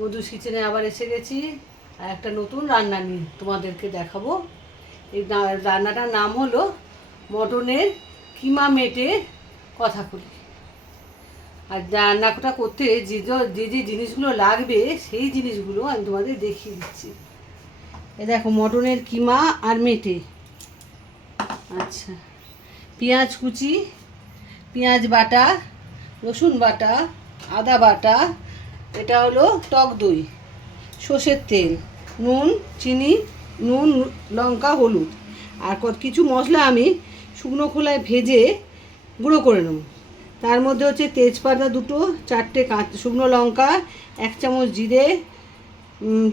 মধুস কিচেনে আবার এসে গেছি আর একটা নতুন রান্না নিয়ে তোমাদেরকে দেখাবো। এই রান্নাটার নাম হলো মটনের কিমা মেটে কথাকলি। আর রান্নাটা করতে যে যে জিনিসগুলো লাগবে সেই জিনিসগুলো আমি তোমাদের দেখিয়ে দিচ্ছি। এ দেখো মটনের কিমা আর মেটে। আচ্ছা, পেঁয়াজ কুচি, পেঁয়াজ বাটা, রসুন বাটা, আদা বাটা, এটা হলো টক দই, সর্ষের তেল, নুন, চিনি, নুন, লঙ্কা, হলুদ আর কিছু মশলা আমি শুকনো খোলায় ভেজে গুঁড়ো করে নেব। তার মধ্যে হচ্ছে তেজপাতা দুটো, 4টে শুকনো লঙ্কা, 1 চামচ জিরে,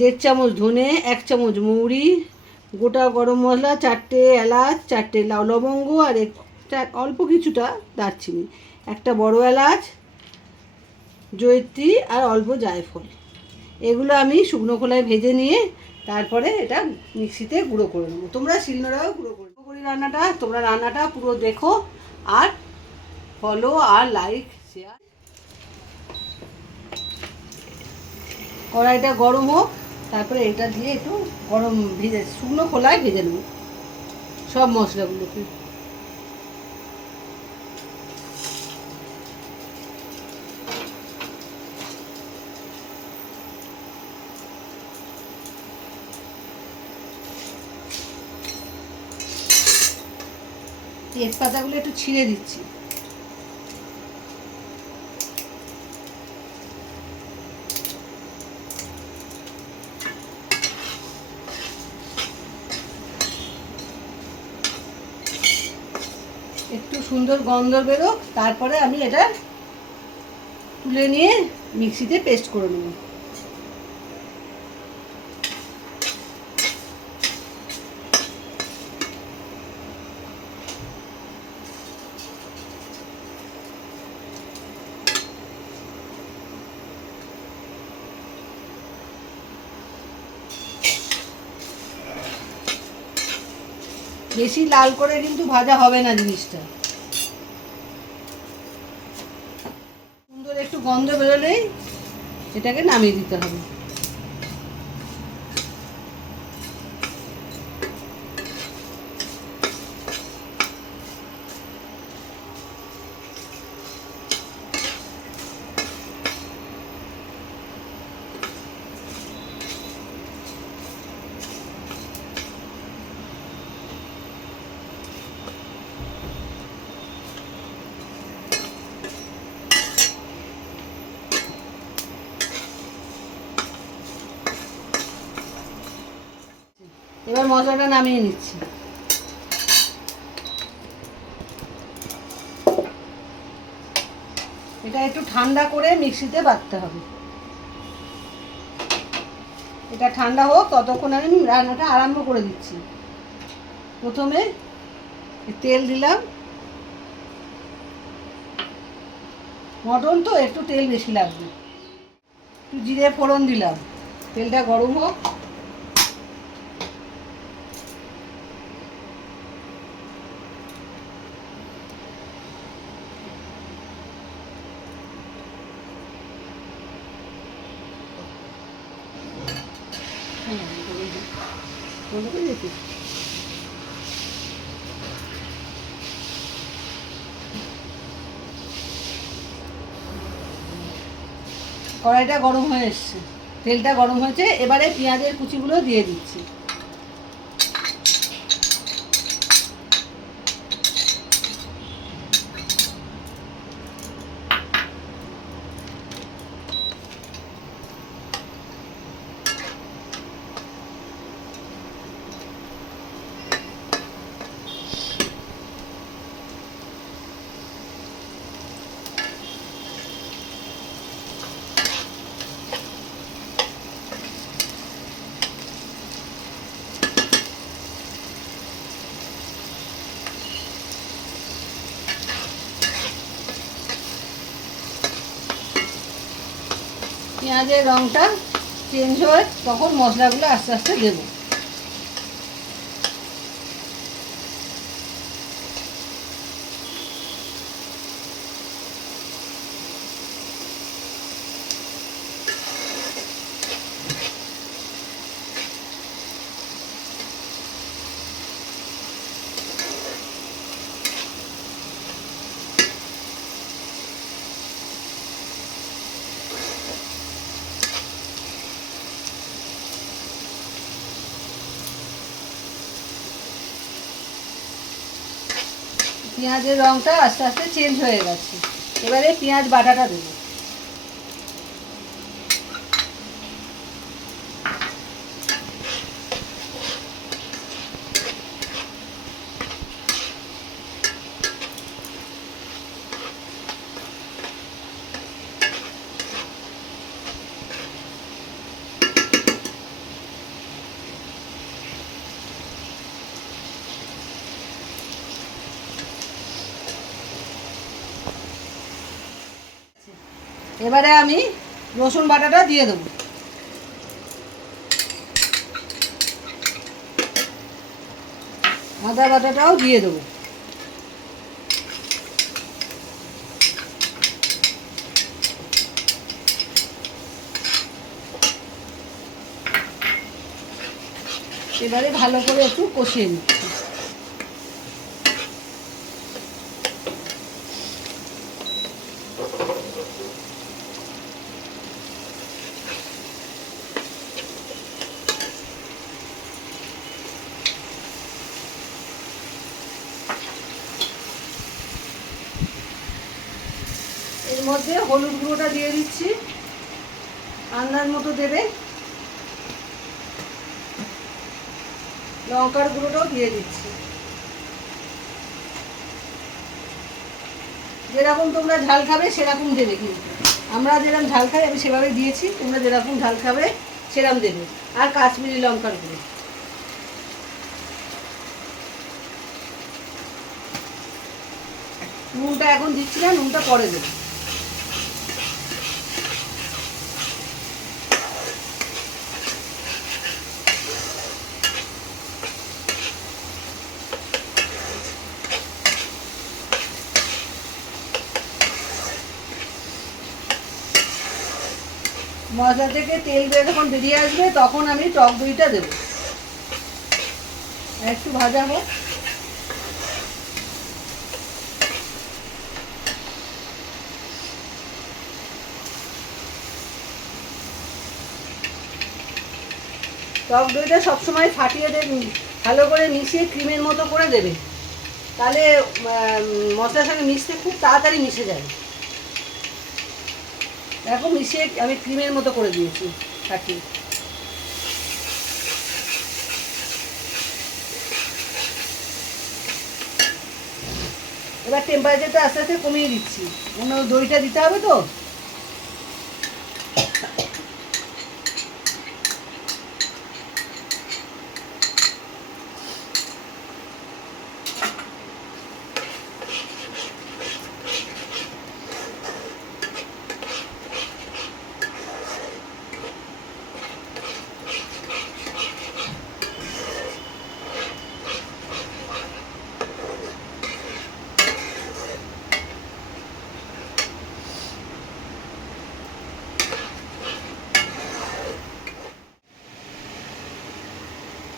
1.5 চামচ ধনে, 1 চামচ মৌরি, গোটা গরম মশলা, 4টে এলাচ, 4টে লবঙ্গ আর অল্প কিছুটা দারচিনি, একটা বড় এলাচ, জয়িত্রী আর অল্প জায়ফল। এগুলো আমি শুকনো খোলায় ভেজে নিয়ে তারপরে এটা মিক্সিতে গুঁড়ো করে নেবো। তোমরা শিলনোড়াও গুঁড়ো করি রান্নাটা। তোমরা রান্নাটা পুরো দেখো আর ফলো আর লাইক শেয়ার। কড়াইটা গরম হোক, তারপরে এটা দিয়ে একটু গরম ভেজে শুকনো খোলায় ভেজে নেব সব মশলাগুলোকে। তেজপাতাগুলো একটু ছিঁড়ে দিচ্ছি। একটু সুন্দর গন্ধ বেরোক, তারপরে আমি এটা তুলে নিয়ে মিক্সিতে পেস্ট করে নেব। বেশি লাল করে কিন্তু ভাজা হবে না জিনিসটা। সুন্দর একটু গন্ধ বেরোলেই এটাকে নামিয়ে দিতে হবে। এবার মশলাটা নামিয়ে নিচ্ছি। এটা একটু ঠান্ডা করে মিক্সিতে বাটতে হবে। এটা ঠান্ডা হোক, ততক্ষণ আমি রান্নাটা আরম্ভ করে দিচ্ছি। প্রথমে তেল দিলাম, মটন তো একটু তেল বেশি লাগবে। একটু জিরে ফোড়ন দিলাম, তেলটা গরম হোক। কড়াইটা গরম হয়ে এসছে, তেলটা গরম হয়েছে, এবারে পেঁয়াজের কুচিগুলো দিয়ে দিচ্ছি। পেঁয়াজের রঙটা চেঞ্জ হয় তখন মশলাগুলো আস্তে আস্তে দেবো। পেঁয়াজের রঙটা আস্তে আস্তে চেঞ্জ হয়ে গেছে। এবারে পেঁয়াজ বাটাটা দেবো। এবারে আমি রসুন বাটাটা দিয়ে দেবো। আদা বাটাটাও দিয়ে দেবো। এবারে ভালো করে একটু কষিয়ে নিচ্ছি। এর মধ্যে হলুদ গুঁড়োটা দিয়ে দিচ্ছি, আন্দাজ মতো দেবে। লঙ্কার গুঁড়োটাও দিয়ে দিচ্ছি। যেরকম তোমরা ঝাল খাবে সেরকম দেবে, কিন্তু আমরা যেরকম ঝাল খাই আমি সেভাবে দিয়েছি, তোমরা যেরকম ঝাল খাবে সেরকম দেবে। আর কাশ্মীরি লঙ্কার গুঁড়ো। নুনটা এখন দিচ্ছি না, নুনটা পরে দেবো। মশলা থেকে তেল যখন বেরিয়ে আসবে তখন আমি টক দইটা দেবো। একটু ভাজা হোক। টক দইটা সবসময় ফাটিয়ে দেবে, ভালো করে মিশিয়ে ক্রিমের মতো করে দেবে, তাহলে মশলার সঙ্গে মিশতে খুব তাড়াতাড়ি মিশে যায়। দেখো মিশিয়ে আমি ক্রিমের মতো করে দিয়েছি ফাটিয়ে। এবার টেম্পারেচারটা আস্তে আস্তে কমিয়ে দিচ্ছি, অন্য দইটা দিতে হবে তো।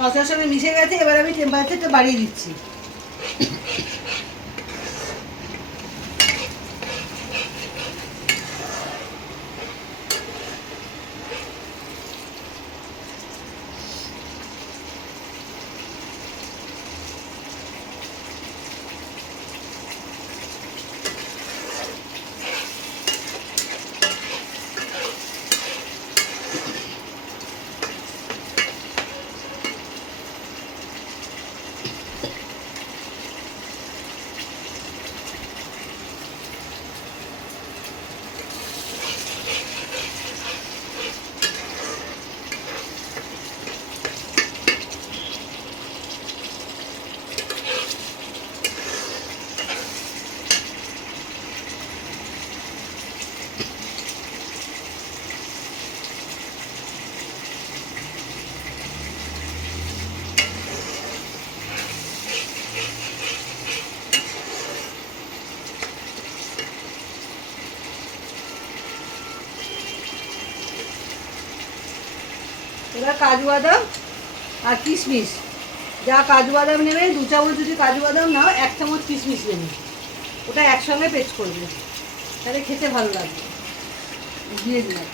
মশলার সঙ্গে মিশে গেছে, এবার আমি টেম্পারেচারটা বাড়িয়ে দিচ্ছি। এবার কাজু বাদাম আর কিশমিশ, যা কাজু বাদাম নেবে 2 চামচ, যদি কাজু বাদাম নাও 1 চামচ কিশমিশ নেবে, ওটা একসঙ্গে পেস্ট করবে, তাহলে খেতে ভালো লাগবে। দিয়ে দিলাম।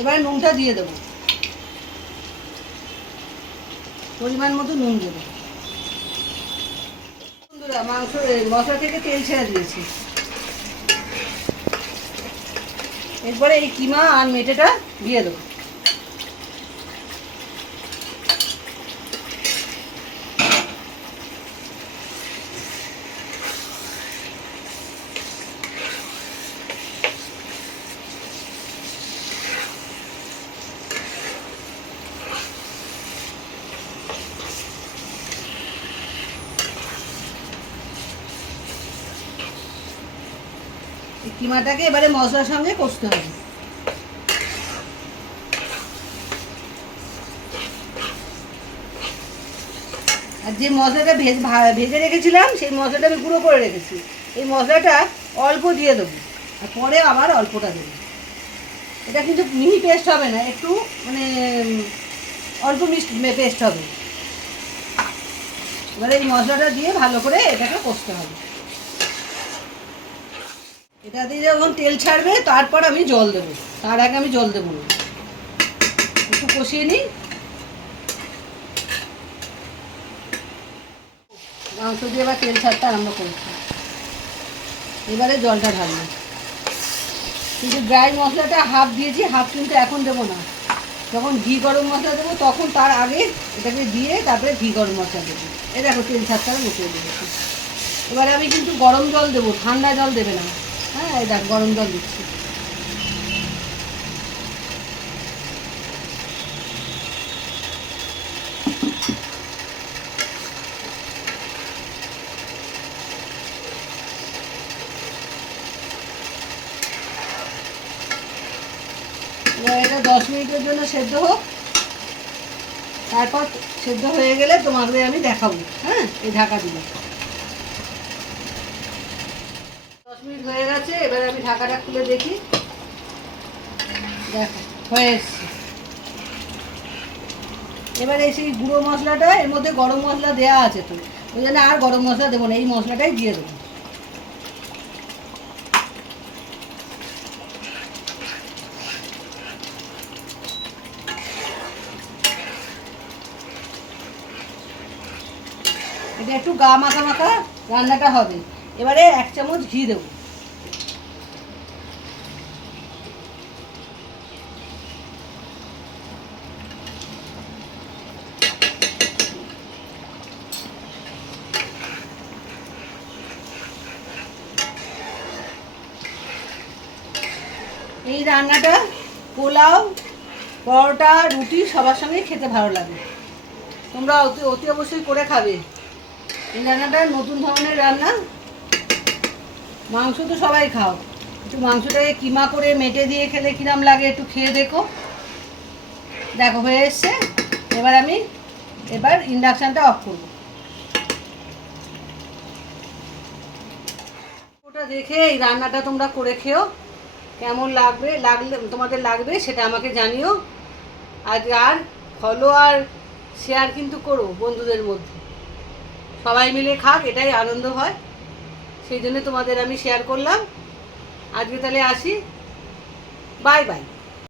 এবার নুনটা দিয়ে দেবো, পরিমাণ মতো নুন দেবো। বন্ধুরা, মশলা থেকে তেল ছেড়ে দিয়েছি। এরপরে এই কিমা আর মেটেটা দিয়ে দেবো। কিমাটাকে এবারে মশলার সঙ্গে কষতে হবে। আর যে মশলাটা ভেজে রেখেছিলাম সেই মশলাটা আমি গুঁড়ো করে রেখেছি, এই মশলাটা অল্প দিয়ে দেবো আর পরে আবার অল্পটা দেবো। এটা কিন্তু মিহি পেস্ট হবে না, একটু মানে অল্প মিষ্টি পেস্ট হবে। এবারে এই মশলাটা দিয়ে ভালো করে এটাকে কষতে হবে। এটা দিয়ে যখন তেল ছাড়বে তারপর আমি জল দেবো, তার আগে আমি জল দেবো না। একটু কষিয়ে নিই। মাংস দিয়ে এবার তেল ছাড়তে আরম্ভ করছি। এবারে জলটা ঢালবো, কিন্তু ড্রাই মশলাটা হাফ দিয়েছি, হাফ কিন্তু এখন দেবো না। যখন ঘি গরম মশলা দেবো তখন তার আগে এটাকে দিয়ে তারপরে ঘি গরম মশলা দেবো। এই দেখো তেল ছাড়তে আমি বসিয়ে দিয়েছি। এবারে আমি কিন্তু গরম জল দেবো, ঠান্ডা জল দেবে না। হ্যাঁ, এই দেখ গরম জল দিচ্ছি। এবার এটা 10 মিনিটের জন্য সেদ্ধ হোক, তারপর সেদ্ধ হয়ে গেলে তোমাদের আমি দেখাবো। হ্যাঁ, এই ঢাকা দিলে 10 মিনিট হয়ে গেছে। এবার আমি ঢাকাটা খুলে দেখি। দেখো হয়ে এসছে। এবার এই সেই গুঁড়ো মশলাটা, এর মধ্যে গরম মশলা দেওয়া আছে, তো ওই জন্য আর গরম মশলা দেবো না, এই মশলাটাই দিয়ে দেবো। এটা একটু গা মাখা মাখা রান্নাটা হবে। এবারে 1 চামচ ঘি দেবো। এই রান্নাটা পোলাও, পরোটা, রুটি সবার সঙ্গেই খেতে ভালো লাগে। তোমরা অতি অবশ্যই করে খাবে। এই রান্নাটা নতুন ধরনের রান্না। মাংস তো সবাই খাও, একটু মাংসটাকে কিমা করে মেটে দিয়ে খেলে কিরম লাগে একটু খেয়ে দেখো। দেখো হয়ে এসছে। এবার ইন্ডাকশানটা অফ করবো। ওটা দেখে এই রান্নাটা তোমরা করে খেও, কেমন তোমাদের লাগবে সেটা আমাকে জানিও। আর ফলো আর শেয়ার কিন্তু করো বন্ধুদের মধ্যে, সবাই মিলে খাক, এটাই আনন্দ হয়। সেই জন্য তোমাদের আমি শেয়ার করলাম। আজকে তাহলে আসি, বাই বাই।